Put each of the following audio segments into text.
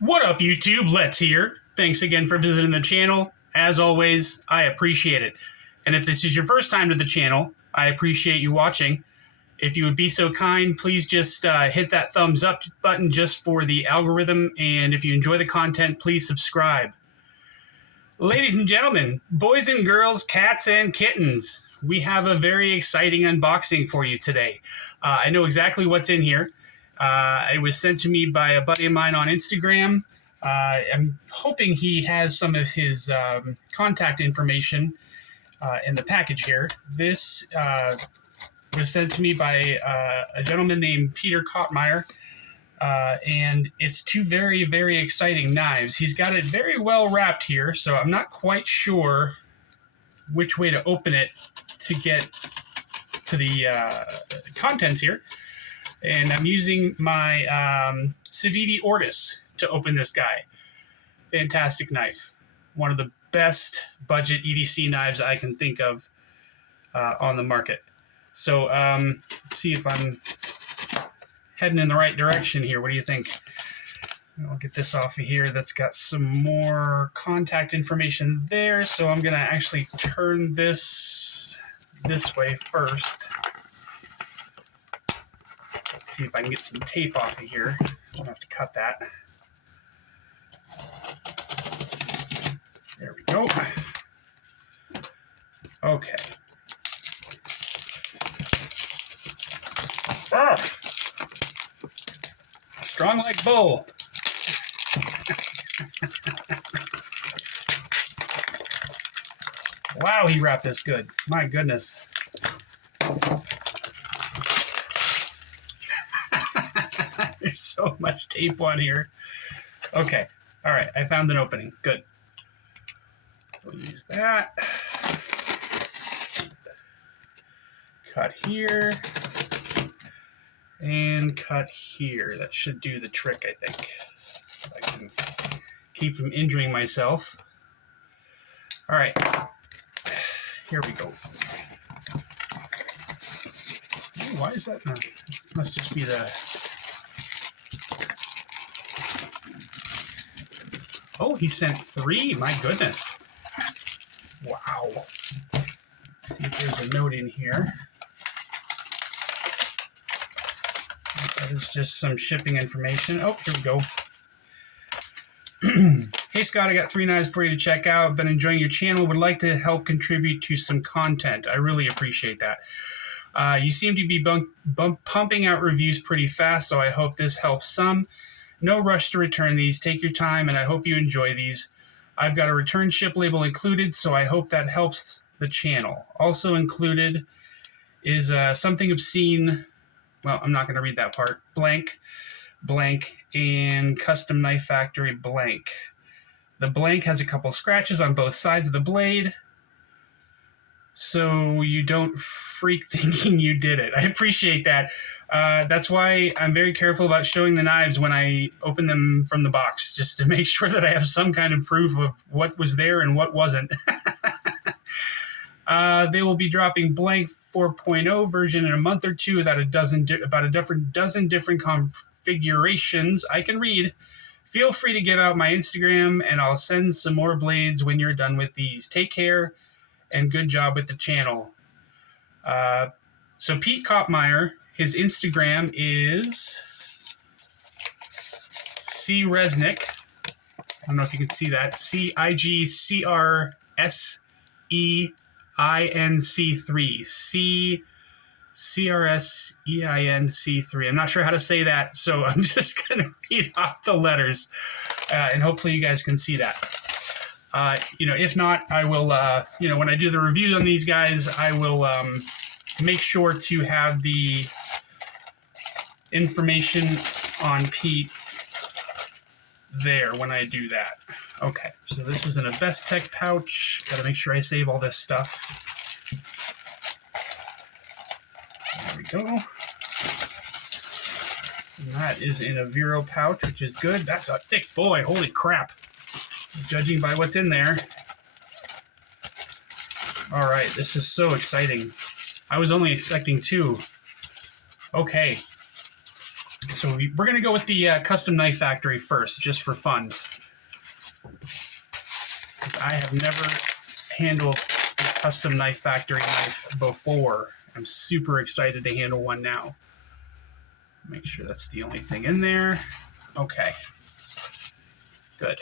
What up, YouTube? Let's here. Thanks again for visiting the channel. As always, I appreciate it. And if this is your first time to the channel, I appreciate you watching. If you would be so kind, please just hit that thumbs up button just for the algorithm. And if you enjoy the content, please subscribe. Ladies and gentlemen, boys and girls, cats and kittens, we have a very exciting unboxing for you today. I know exactly what's in here. It was sent to me by a buddy of mine on Instagram. I'm hoping he has some of his contact information in the package here. This was sent to me by a gentleman named Peter Kottmeyer, and it's two very, very exciting knives. He's got it very well wrapped here, so I'm not quite sure which way to open it to get to the contents here. And I'm using my Civivi Ortis to open this guy. Fantastic knife. One of the best budget EDC knives I can think of on the market. So let's see if I'm heading in the right direction here. What do you think? I'll get this off of here. That's got some more contact information there. So I'm going to actually turn this way first. See if I can get some tape off of here. I'll have to cut that. There we go. Okay. Ah! Strong like bull. Wow, he wrapped this good. My goodness. There's so much tape on here. Okay. All right. I found an opening. Good. We'll use that. Cut here. And cut here. That should do the trick, I think. I can keep from injuring myself. All right. Here we go. Ooh, why is that not? It must just be the... Oh, he sent 3. My goodness. Wow. Let's see if there's a note in here. That is just some shipping information. Oh, here we go. Hey, Scott, I got 3 knives for you to check out. Been enjoying your channel. Would like to help contribute to some content. I really appreciate that. You seem to be pumping out reviews pretty fast, so I hope this helps some. No rush to return these. Take your time, and I hope you enjoy these. I've got a return ship label included, so I hope that helps the channel. Also included is something obscene. Well, I'm not going to read that part. Blank, blank, and custom knife factory blank. The blank has a couple scratches on both sides of the blade, so you don't freak thinking you did it. I appreciate that. That's why I'm very careful about showing the knives when I open them from the box, just to make sure that I have some kind of proof of what was there and what wasn't. They will be dropping blank 4.0 version in a month or two, about a dozen different configurations I can read. Feel free to give out my Instagram, and I'll send some more blades when you're done with these. Take care, and good job with the channel. So Pete Kottmeyer, his Instagram is cresnick. I don't know if you can see that. CIGCRSEINC3. CRSEINC3. I'm not sure how to say that, so I'm just going to read off the letters, and hopefully you guys can see that. If not, I will, when I do the reviews on these guys, I will make sure to have the information on Pete there when I do that. Okay, so this is an Obscene pouch. Got to make sure I save all this stuff. There we go. And that is in a VERO pouch, which is good. That's a thick boy. Holy crap. Judging by what's in there. All right, this is so exciting. I was only expecting 2. Okay. So we're going to go with the Custom Knife Factory first, just for fun. I have never handled a Custom Knife Factory knife before. I'm super excited to handle one now. Make sure that's the only thing in there. Okay. Good.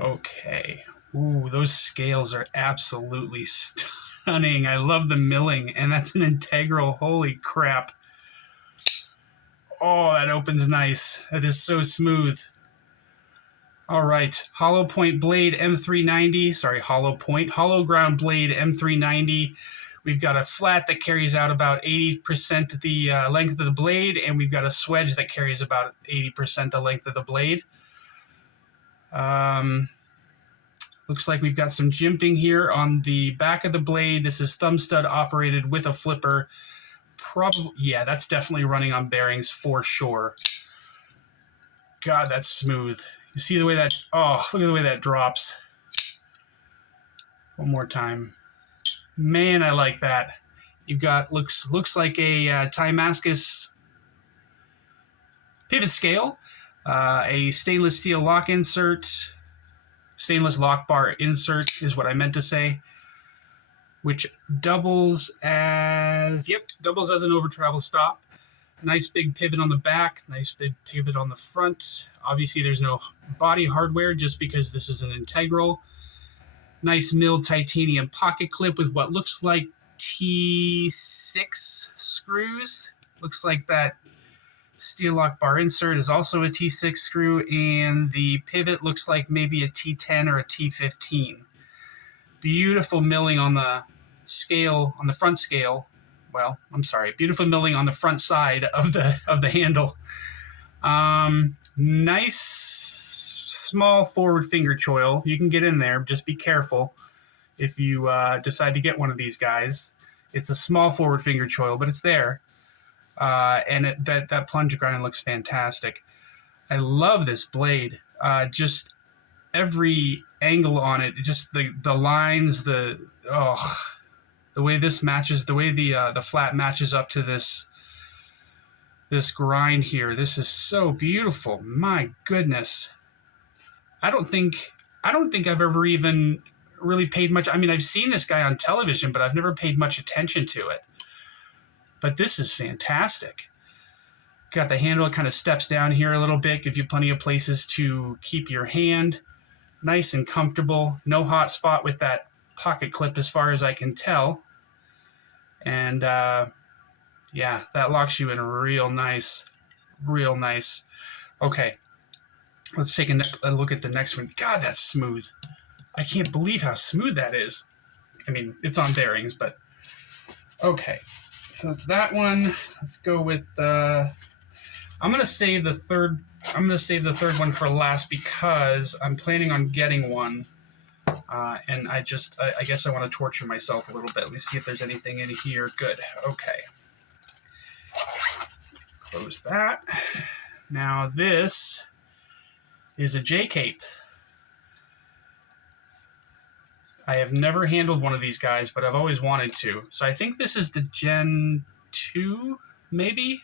Okay. Ooh, those scales are absolutely stunning. I love the milling, and that's an integral. Holy crap. Oh, that opens nice. That is so smooth. All right. Hollow point blade M390. Sorry, hollow ground blade M390. We've got a flat that carries out about 80% the length of the blade, and we've got a swedge that carries about 80% the length of the blade. Looks like we've got some jimping here on the back of the blade. This is thumb stud operated with a flipper. Probably, yeah, that's definitely running on bearings for sure. God, that's smooth. You see the way that, oh, look at the way that drops. One more time. Man, I like that. You've got, looks like a Timascus pivot scale, a stainless steel lock insert, stainless lock bar insert is what I meant to say, which doubles as, doubles as an over travel stop. Nice big pivot on the back, nice big pivot on the front. Obviously there's no body hardware just because this is an integral. Nice milled titanium pocket clip with what looks like T6 screws. Looks like that steel lock bar insert is also a T6 screw, and the pivot looks like maybe a T10 or a T15. Beautiful milling on the scale, on the front scale. Well, I'm sorry, beautiful milling on the front side of the handle. Nice small forward finger choil. You can get in there, just be careful if you decide to get one of these guys. It's a small forward finger choil, but it's there. And that plunge grind looks fantastic. I love this blade. Just every angle on it, just the lines, the way this matches, the way the flat matches up to this grind here. This is so beautiful. My goodness. I don't think I've ever even really paid much. I mean, I've seen this guy on television, but I've never paid much attention to it. But this is fantastic. Got the handle, it kind of steps down here a little bit, gives you plenty of places to keep your hand. Nice and comfortable. No hot spot with that pocket clip as far as I can tell. And yeah, that locks you in real nice. Real nice. Okay, let's take a look at the next one. God, that's smooth. I can't believe how smooth that is. I mean, it's on bearings, but okay. So that's that one. Let's go with I'm gonna save the third one for last because I'm planning on getting one. And I guess I want to torture myself a little bit. Let me see if there's anything in here. Good. Okay. Close that. Now this is a J-cape. I have never handled one of these guys, but I've always wanted to. So I think this is the Gen 2, maybe?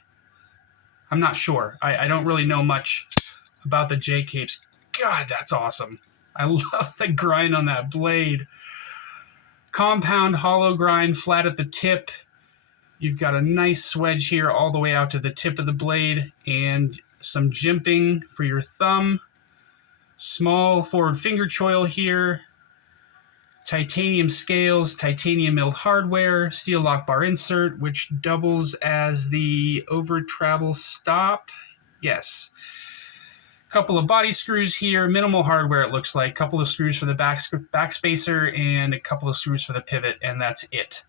I'm not sure. I don't really know much about the J-capes. God, that's awesome. I love the grind on that blade. Compound hollow grind, flat at the tip. You've got a nice swedge here all the way out to the tip of the blade, and some jimping for your thumb. Small forward finger choil here. Titanium scales, titanium milled hardware, steel lock bar insert, which doubles as the over travel stop. Yes. Couple of body screws here, minimal hardware it looks like. Couple of screws for the back spacer and a couple of screws for the pivot, and that's it.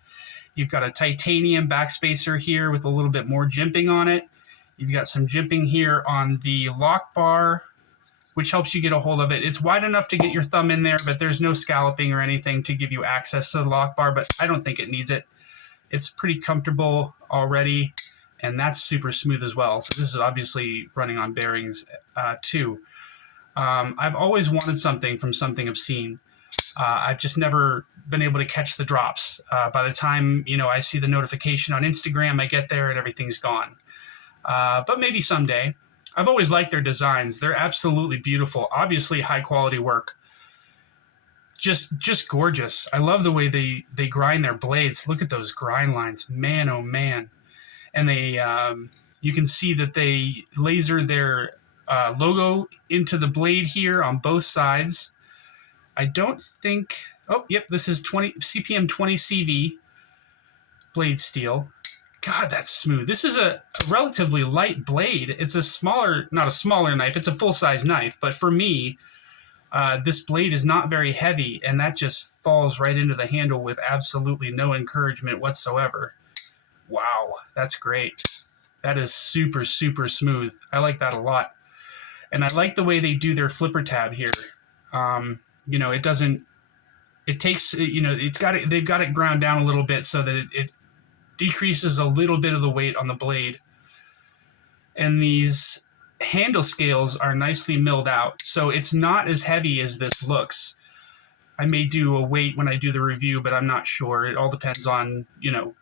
You've got a titanium back spacer here with a little bit more jimping on it. You've got some jimping here on the lock bar, which helps you get a hold of it. It's wide enough to get your thumb in there, but there's no scalloping or anything to give you access to the lock bar, but I don't think it needs it. It's pretty comfortable already, and that's super smooth as well. So this is obviously running on bearings too. I've always wanted something from Something Obscene. I've just never been able to catch the drops. By the time, I see the notification on Instagram, I get there and everything's gone. But maybe someday. I've always liked their designs. They're absolutely beautiful. Obviously high quality work. Just gorgeous. I love the way they grind their blades. Look at those grind lines. Man, oh man. And you can see that they laser their logo into the blade here on both sides. I don't think... Oh, yep, this is CPM 20 CV blade steel. God, that's smooth. This is a relatively light blade. It's not a smaller knife, it's a full-size knife. But for me, this blade is not very heavy, and that just falls right into the handle with absolutely no encouragement whatsoever. Wow, that's great. That is super, super smooth. I like that a lot. And I like the way they do their flipper tab here. It doesn't... It takes, they've got it ground down a little bit so that it decreases a little bit of the weight on the blade. And these handle scales are nicely milled out, so it's not as heavy as this looks. I may do a weight when I do the review, but I'm not sure. It all depends on, I'm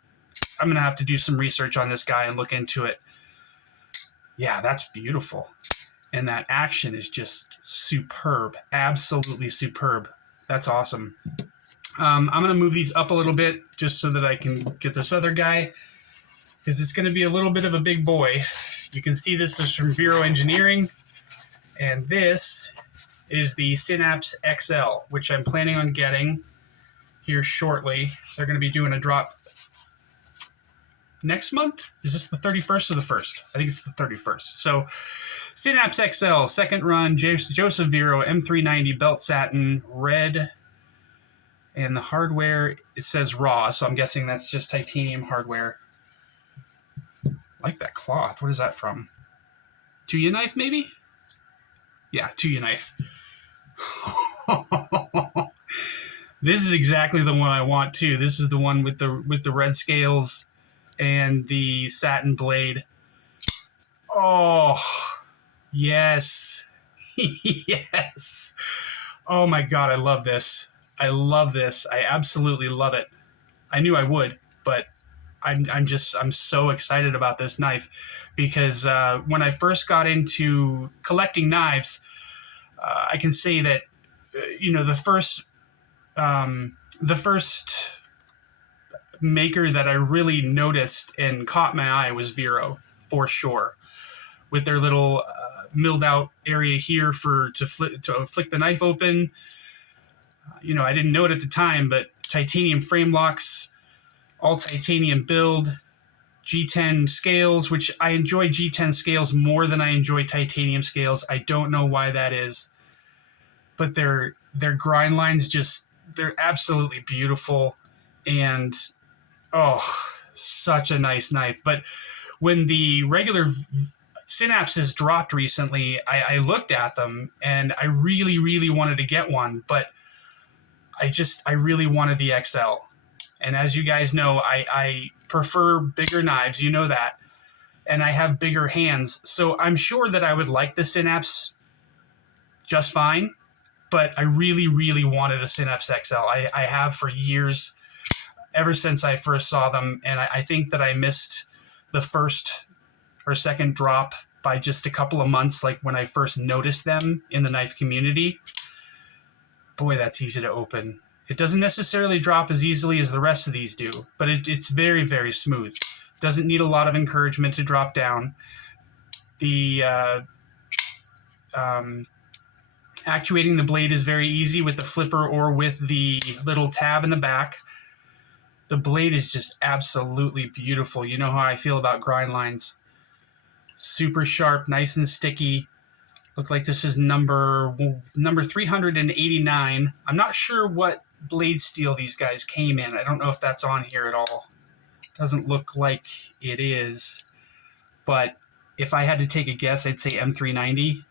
going to have to do some research on this guy and look into it. Yeah, that's beautiful. And that action is just superb. Absolutely superb. That's awesome. I'm going to move these up a little bit just so that I can get this other guy, because it's going to be a little bit of a big boy. You can see this is from VERO Engineering, and this is the SYNAPSE XL, which I'm planning on getting here shortly. They're going to be doing a drop next month. Is this the 31st or the 1st? I think it's the 31st. So SYNAPSE XL, second run, Joseph VERO, M390, belt satin, red, and the hardware, it says raw, so I'm guessing that's just titanium hardware. I like that cloth. What is that from? Tuya knife, maybe? Yeah, Tuya knife. This is exactly the one I want too. This is the one with the red scales and the satin blade. Oh, yes. Yes. Oh my God, I love this. I love this. I absolutely love it. I knew I would, but I'm so excited about this knife because when I first got into collecting knives, I can say that the first maker that I really noticed and caught my eye was VERO, for sure, with their little milled out area here to flick the knife open. I didn't know it at the time, but titanium frame locks, all titanium build, G10 scales, which I enjoy G10 scales more than I enjoy titanium scales. I don't know why that is, but their grind lines they're absolutely beautiful, and such a nice knife. But when the regular Synapses dropped recently, I looked at them and I really, really wanted to get one, but I really wanted the XL. And as you guys know, I prefer bigger knives, you know that, and I have bigger hands. So I'm sure that I would like the Synapse just fine, but I really, really wanted a Synapse XL. I have for years, ever since I first saw them, and I think that I missed the first or second drop by just a couple of months, like when I first noticed them in the knife community. Boy, that's easy to open. It doesn't necessarily drop as easily as the rest of these do, but it's very, very smooth. Doesn't need a lot of encouragement to drop down. The actuating the blade is very easy with the flipper or with the little tab in the back. The blade is just absolutely beautiful. You know how I feel about grind lines. Super sharp, nice and sticky. Look like this is number 389. I'm not sure what blade steel these guys came in. I don't know if that's on here at all. Doesn't look like it is. But if I had to take a guess, I'd say M390.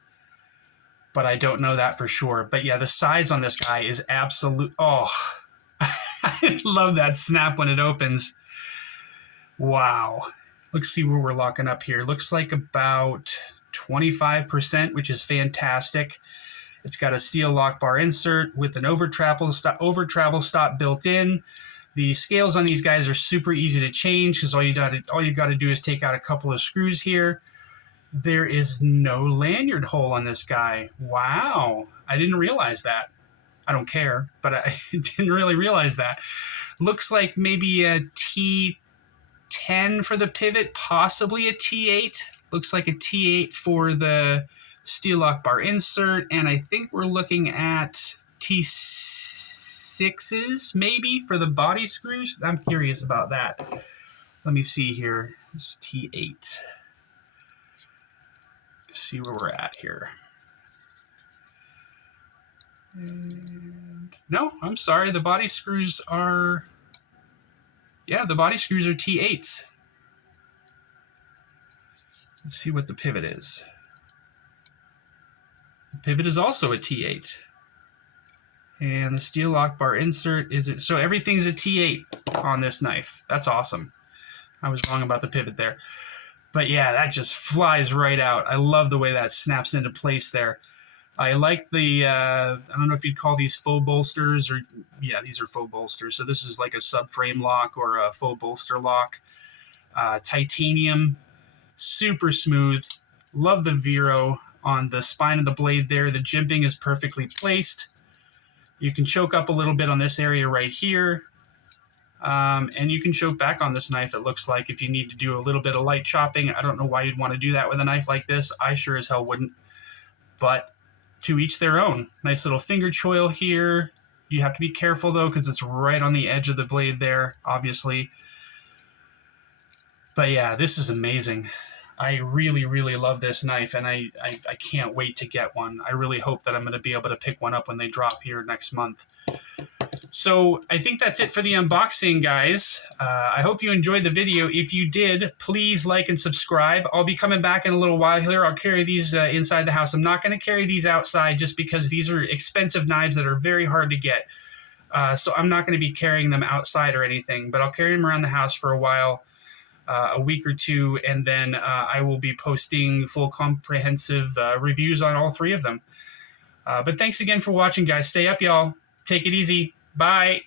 But I don't know that for sure. But yeah, the size on this guy is absolute. Oh, I love that snap when it opens. Wow. Let's see where we're locking up here. Looks like about 25%, which is fantastic. It's got a steel lock bar insert with an over travel stop built in. The scales on these guys are super easy to change because all you got to do is take out a couple of screws here. There is no lanyard hole on this guy. Wow, I didn't realize that. I don't care, but I didn't really realize that. Looks like maybe a T10 for the pivot, possibly a T8. Looks like a T8 for the steel lock bar insert, and I think we're looking at T6s maybe for the body screws. I'm curious about that. Let me see here. It's T8. Let's see where we're at here. And no, I'm sorry. The body screws are... Yeah, the body screws are T8s. Let's see what the pivot is. The pivot is also a T8. And the steel lock bar insert is it. So everything's a T8 on this knife. That's awesome. I was wrong about the pivot there. But yeah, that just flies right out. I love the way that snaps into place there. I like the, I don't know if you'd call these faux bolsters or, yeah, these are faux bolsters. So this is like a subframe lock or a faux bolster lock. Titanium, super smooth. Love the VERO on the spine of the blade there. The jimping is perfectly placed. You can choke up a little bit on this area right here. And you can choke back on this knife, it looks like, if you need to do a little bit of light chopping. I don't know why you'd want to do that with a knife like this. I sure as hell wouldn't. But to each their own. Nice little finger choil here. You have to be careful, though, because it's right on the edge of the blade there, obviously. But yeah, this is amazing. I really, really love this knife, and I can't wait to get one. I really hope that I'm going to be able to pick one up when they drop here next month. So I think that's it for the unboxing, guys. I hope you enjoyed the video. If you did, please like and subscribe. I'll be coming back in a little while here. I'll carry these inside the house. I'm not going to carry these outside just because these are expensive knives that are very hard to get. So I'm not going to be carrying them outside or anything, but I'll carry them around the house for a while, a week or two, and then I will be posting full comprehensive reviews on all three of them. But thanks again for watching, guys. Stay up, y'all. Take it easy. Bye.